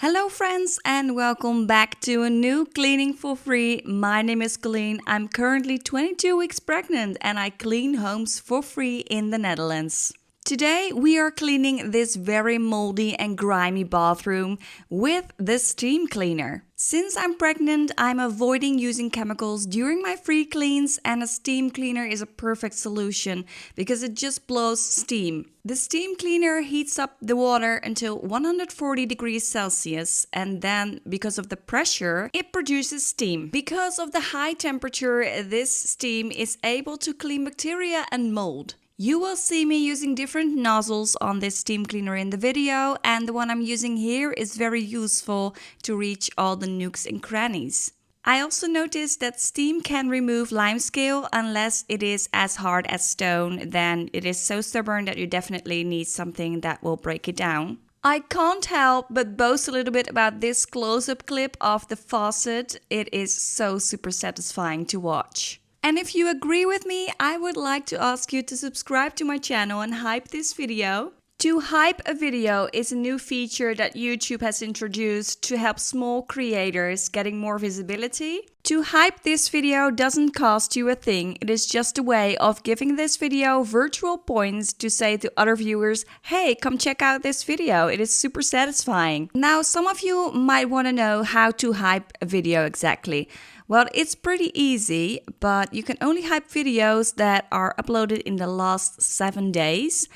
Hello friends and welcome back to a new Cleaning for Free. My name is Colleen. I'm currently 22 weeks pregnant and I clean homes for free in the Netherlands. Today we are cleaning this very moldy and grimy bathroom with the steam cleaner. Since I'm pregnant, I'm avoiding using chemicals during my free cleans, and a steam cleaner is a perfect solution because it just blows steam. The steam cleaner heats up the water until 140 degrees Celsius, and then because of the pressure, it produces steam. Because of the high temperature, this steam is able to clean bacteria and mold. You will see me using different nozzles on this steam cleaner in the video, and the one I'm using here is very useful to reach all the nooks and crannies. I also noticed that steam can remove limescale unless it is as hard as stone, then it is so stubborn that you definitely need something that will break it down. I can't help but boast a little bit about this close-up clip of the faucet. It is so super satisfying to watch. And if you agree with me, I would like to ask you to subscribe to my channel and hype this video. To hype a video is a new feature that YouTube has introduced to help small creators getting more visibility. To hype this video doesn't cost you a thing, it is just a way of giving this video virtual points to say to other viewers, hey, come check out this video, it is super satisfying. Now, some of you might want to know how to hype a video exactly. Well, it's pretty easy, but you can only hype videos that are uploaded in the last 7 days.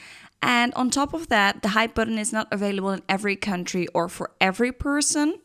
And on top of that, the hype button is not available in every country or for every person.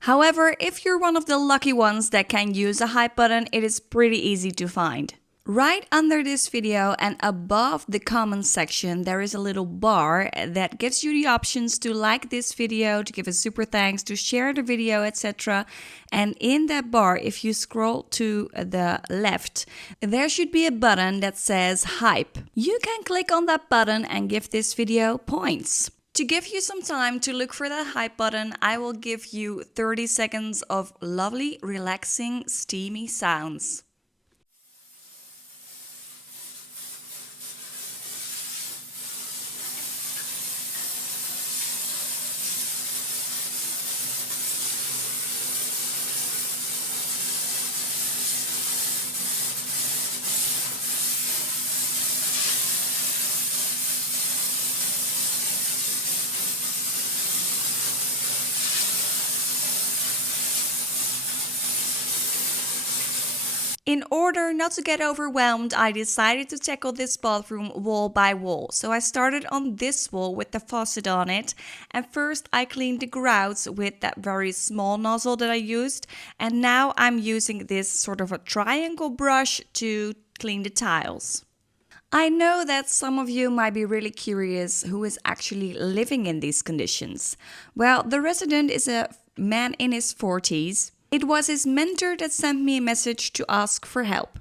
However, if you're one of the lucky ones that can use a hype button, it is pretty easy to find. Right under this video and above the comments section, there is a little bar that gives you the options to like this video, to give a super thanks, to share the video, etc. And in that bar, if you scroll to the left, there should be a button that says hype. You can click on that button and give this video points. To give you some time to look for that hype button, I will give you 30 seconds of lovely, relaxing, steamy sounds. In order not to get overwhelmed, I decided to tackle this bathroom wall by wall. So I started on this wall with the faucet on it. And first I cleaned the grouts with that very small nozzle that I used. And now I'm using this sort of a triangle brush to clean the tiles. I know that some of you might be really curious who is actually living in these conditions. Well, the resident is a man in his 40s. It was his mentor that sent me a message to ask for help.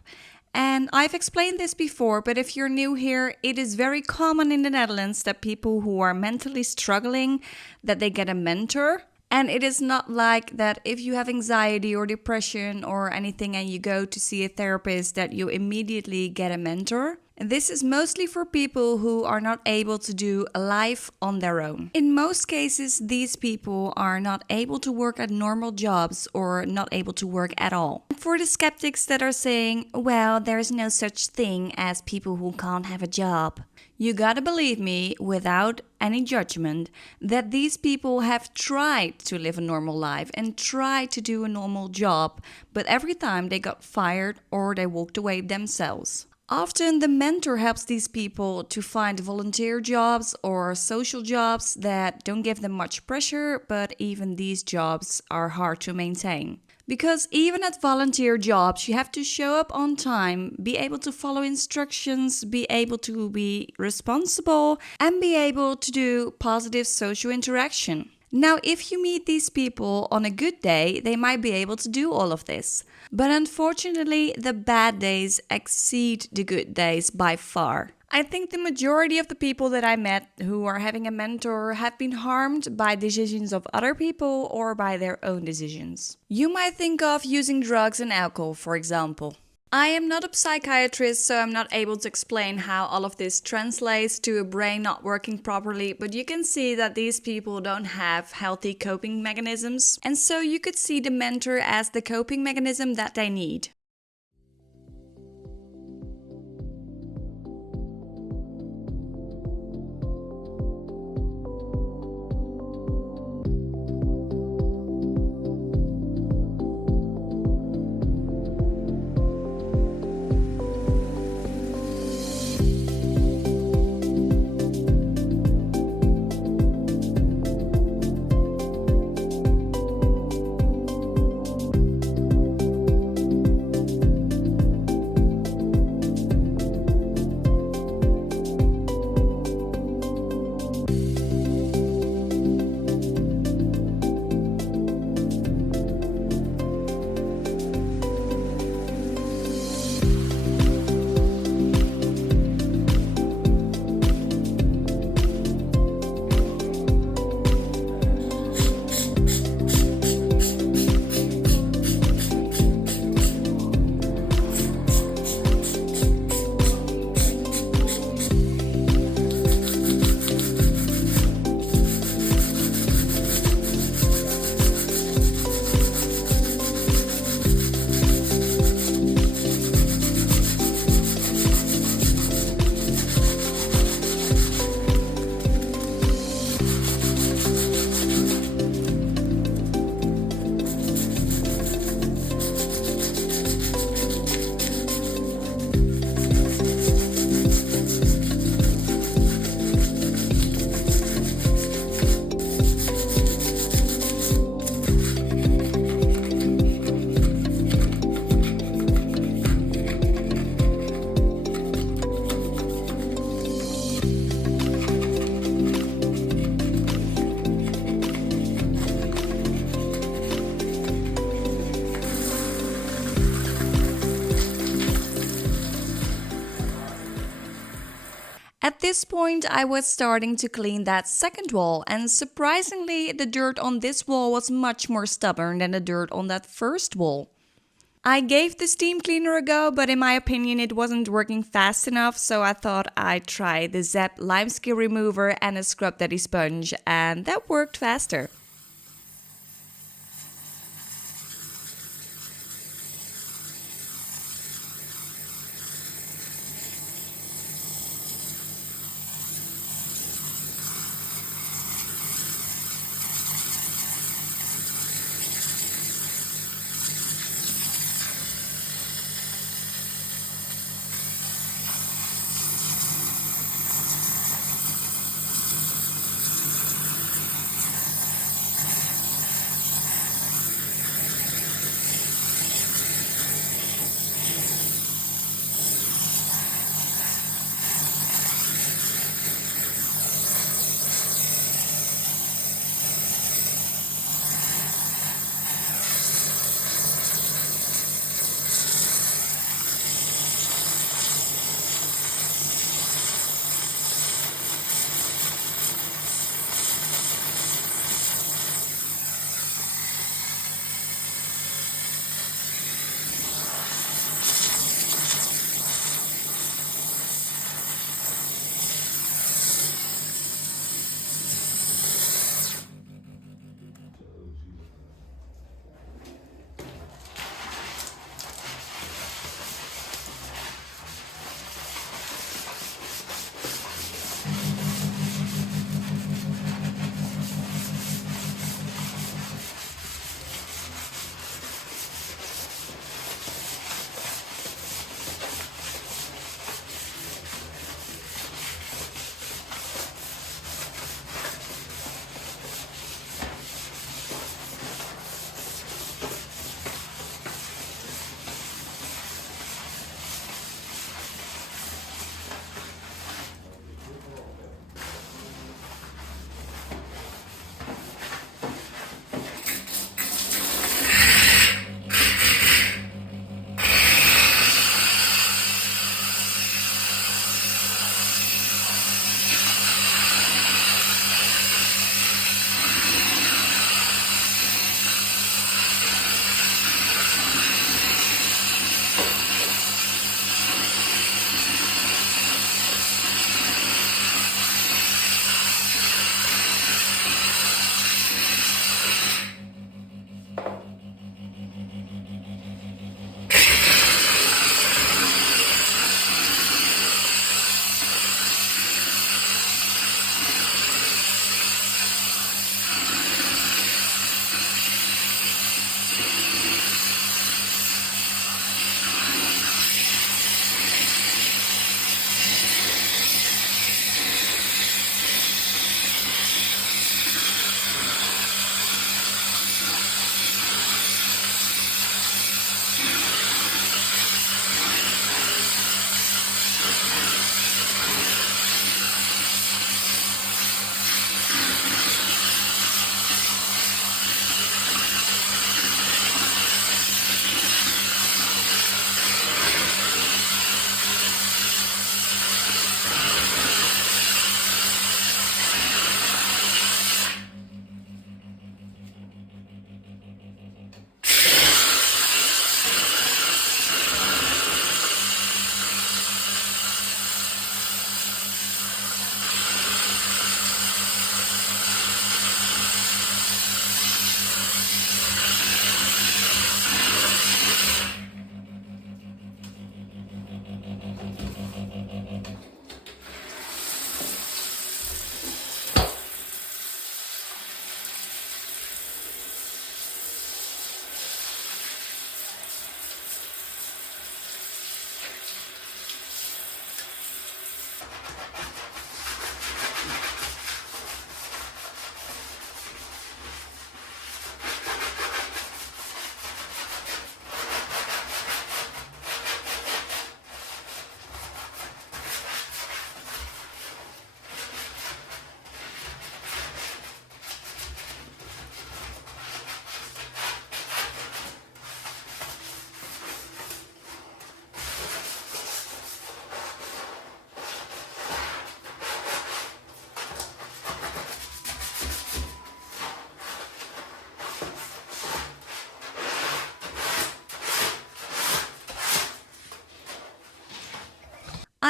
And I've explained this before, but if you're new here, it is very common in the Netherlands that people who are mentally struggling, that they get a mentor. And it is not like that if you have anxiety or depression or anything and you go to see a therapist that you immediately get a mentor. This is mostly for people who are not able to do life on their own. In most cases, these people are not able to work at normal jobs or not able to work at all. For the skeptics that are saying, well, there is no such thing as people who can't have a job. You gotta believe me, without any judgment, that these people have tried to live a normal life and tried to do a normal job, but every time they got fired or they walked away themselves. Often the mentor helps these people to find volunteer jobs or social jobs that don't give them much pressure, but even these jobs are hard to maintain. Because even at volunteer jobs, you have to show up on time, be able to follow instructions, be able to be responsible, and be able to do positive social interaction. Now, if you meet these people on a good day, they might be able to do all of this. But unfortunately, the bad days exceed the good days by far. I think the majority of the people that I met who are having a mentor have been harmed by decisions of other people or by their own decisions. You might think of using drugs and alcohol, for example. I am not a psychiatrist, so I'm not able to explain how all of this translates to a brain not working properly, but you can see that these people don't have healthy coping mechanisms, and so you could see the mentor as the coping mechanism that they need. At this point, I was starting to clean that second wall, and surprisingly, the dirt on this wall was much more stubborn than the dirt on that first wall. I gave the steam cleaner a go, but in my opinion, it wasn't working fast enough, so I thought I'd try the Zep limescale remover and a scrub daddy sponge, and that worked faster.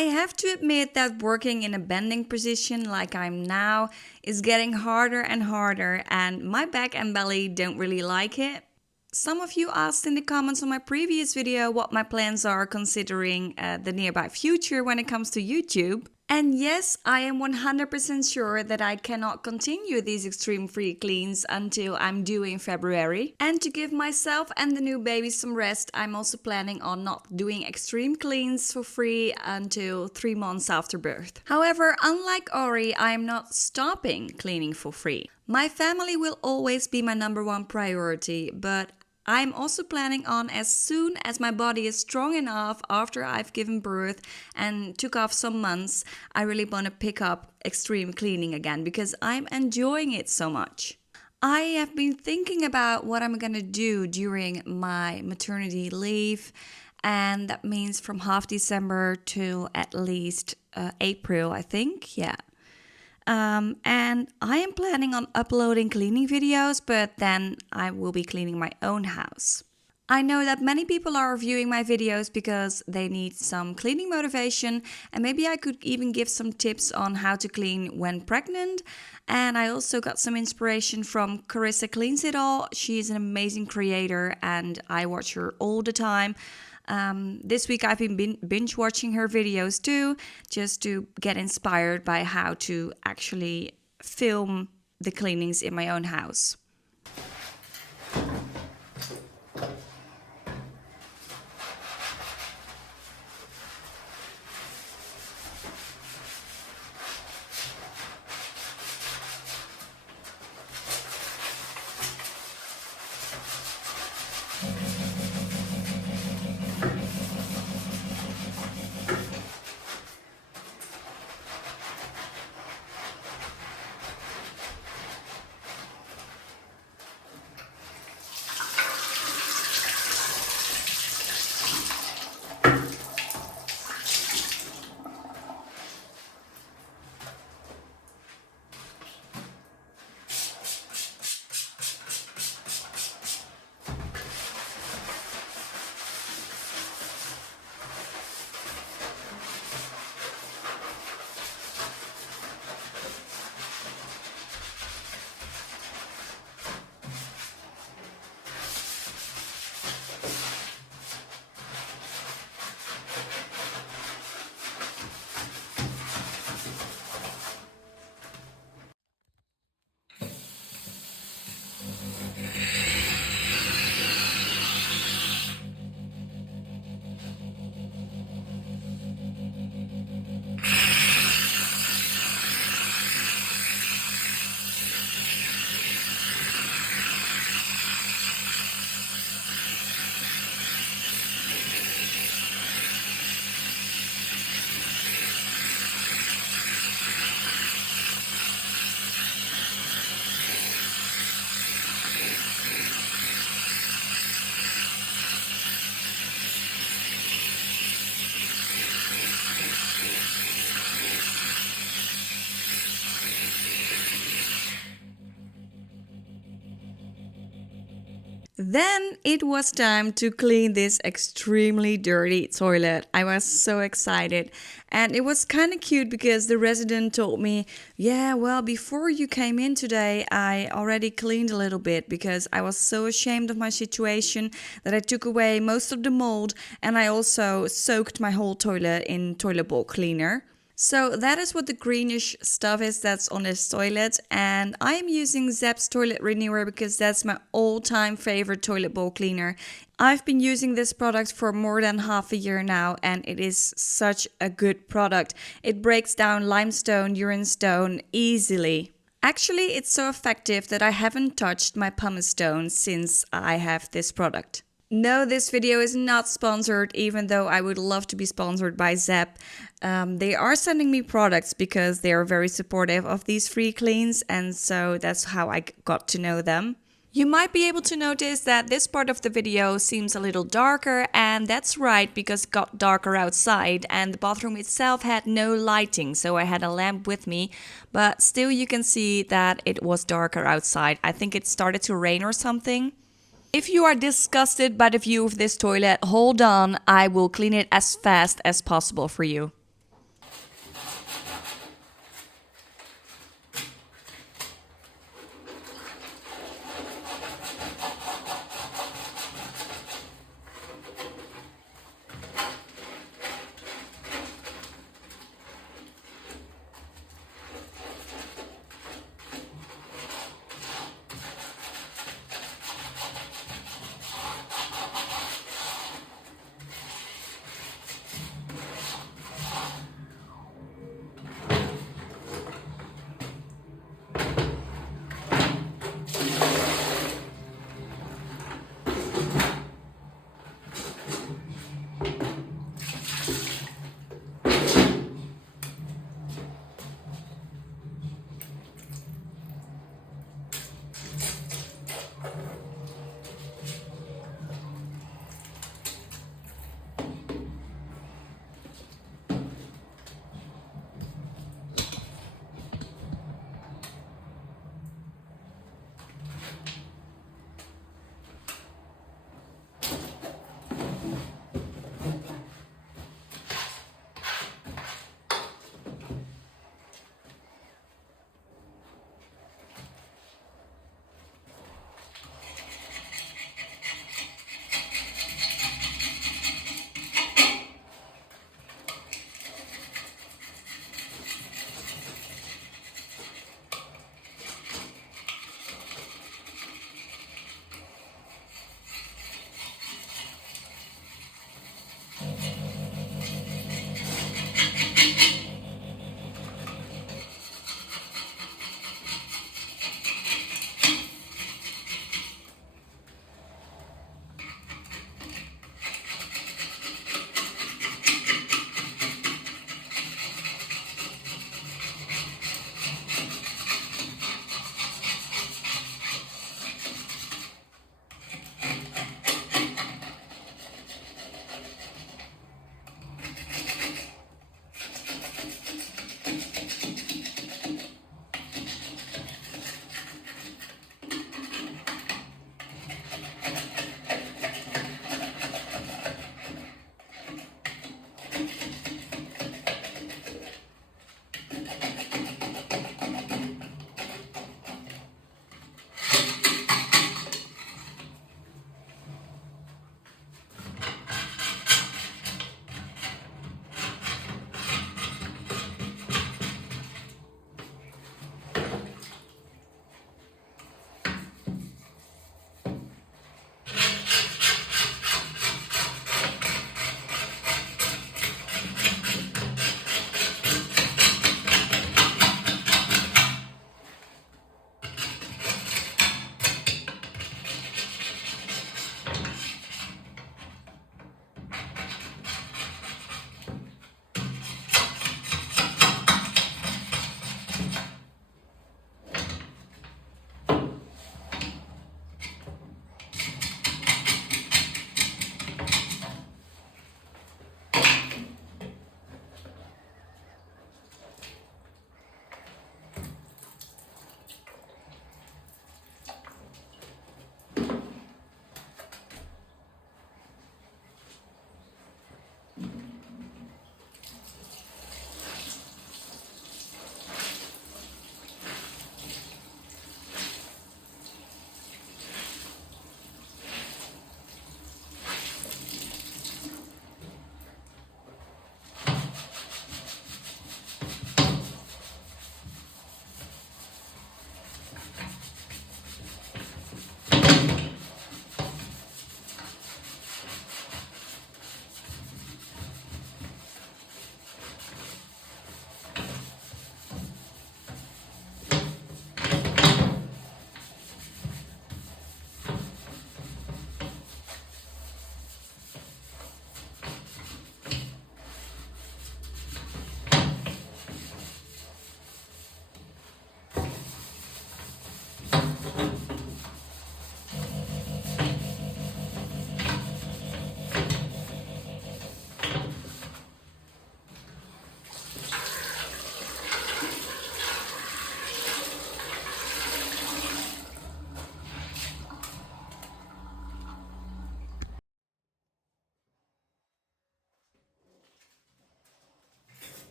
I have to admit that working in a bending position like I'm now is getting harder and harder, and my back and belly don't really like it. Some of you asked in the comments on my previous video what my plans are considering the nearby future when it comes to YouTube. And yes, I am 100% sure that I cannot continue these extreme free cleans until I'm due in February. And to give myself and the new baby some rest, I'm also planning on not doing extreme cleans for free until 3 months after birth. However, unlike Ori, I am not stopping cleaning for free. My family will always be my #1 priority, but I'm also planning on, as soon as my body is strong enough after I've given birth and took off some months, I really want to pick up extreme cleaning again because I'm enjoying it so much. I have been thinking about what I'm going to do during my maternity leave, and that means from half December to at least April, I think. Yeah. And I am planning on uploading cleaning videos, but then I will be cleaning my own house. I know that many people are viewing my videos because they need some cleaning motivation, and maybe I could even give some tips on how to clean when pregnant. And I also got some inspiration from Carissa Cleans It All. She is an amazing creator and I watch her all the time. This week I've been binge watching her videos too, just to get inspired by how to actually film the cleanings in my own house. Then it was time to clean this extremely dirty toilet. I was so excited, and it was kind of cute because the resident told me, yeah, well, before you came in today, I already cleaned a little bit because I was so ashamed of my situation that I took away most of the mold, and I also soaked my whole toilet in toilet bowl cleaner. So that is what the greenish stuff is that's on this toilet, and I am using Zepp's Toilet Renewer because that's my all-time favorite toilet bowl cleaner. I've been using this product for more than half a year now, and it is such a good product. It breaks down limestone, urine stone easily. Actually, it's so effective that I haven't touched my pumice stone since I have this product. No, this video is not sponsored, even though I would love to be sponsored by Zepp. They are sending me products because they are very supportive of these free cleans, and so that's how I got to know them. You might be able to notice that this part of the video seems a little darker, and that's right because it got darker outside and the bathroom itself had no lighting, so I had a lamp with me, but still you can see that it was darker outside. I think it started to rain or something. If you are disgusted by the view of this toilet, hold on, I will clean it as fast as possible for you.